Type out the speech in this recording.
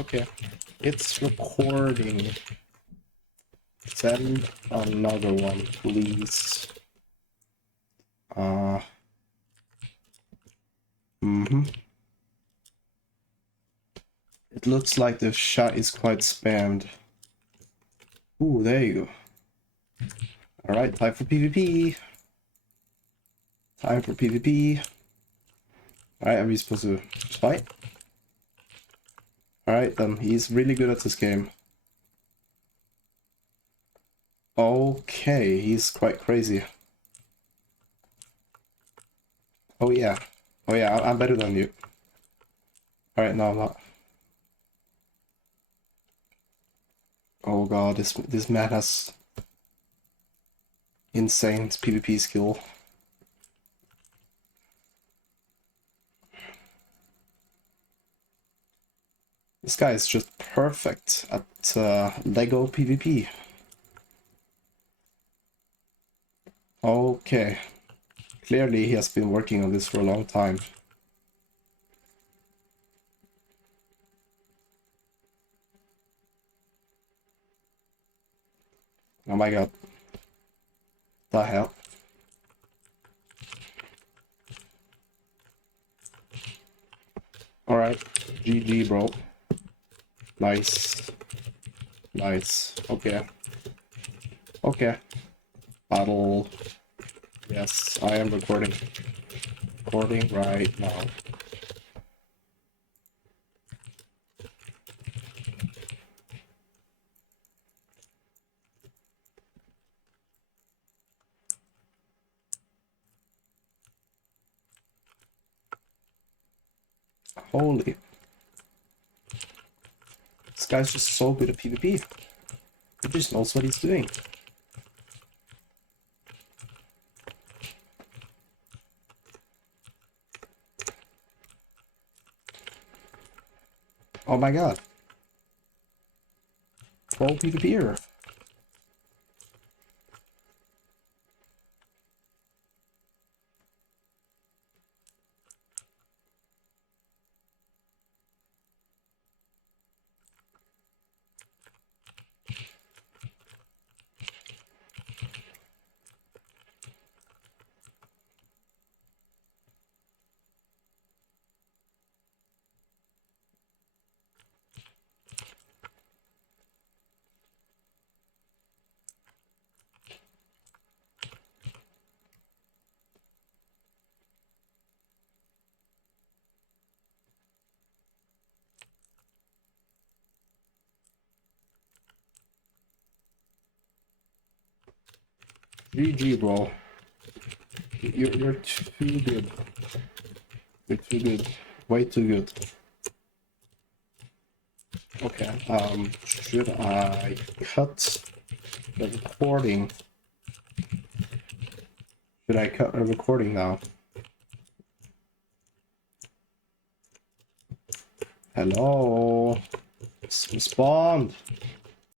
Okay, it's recording. Send another one, please. It looks like the shot is quite spammed. Ooh, there you go. Alright, time for PvP. Time for PvP. Alright, are we supposed to fight? Alright then, he's really good at this game. Okay, he's quite crazy. Oh yeah. Oh yeah, I'm better than you. Alright, no I'm not. Oh god, this man has insane PvP skill. This guy is just perfect at Lego PvP. Okay. Clearly he has been working on this for a long time. Oh my god. The hell? Alright. GG, bro. Nice. Nice. Okay. Okay. Battle. Yes, I am recording. Recording right now. Holy. This guy's just so good at PvP. He just knows what he's doing. Oh my god. Pro PvPer. GG, bro. You're too good. You're too good. Way too good. Okay, should I cut the recording? Should I cut the recording now? Hello? Respond!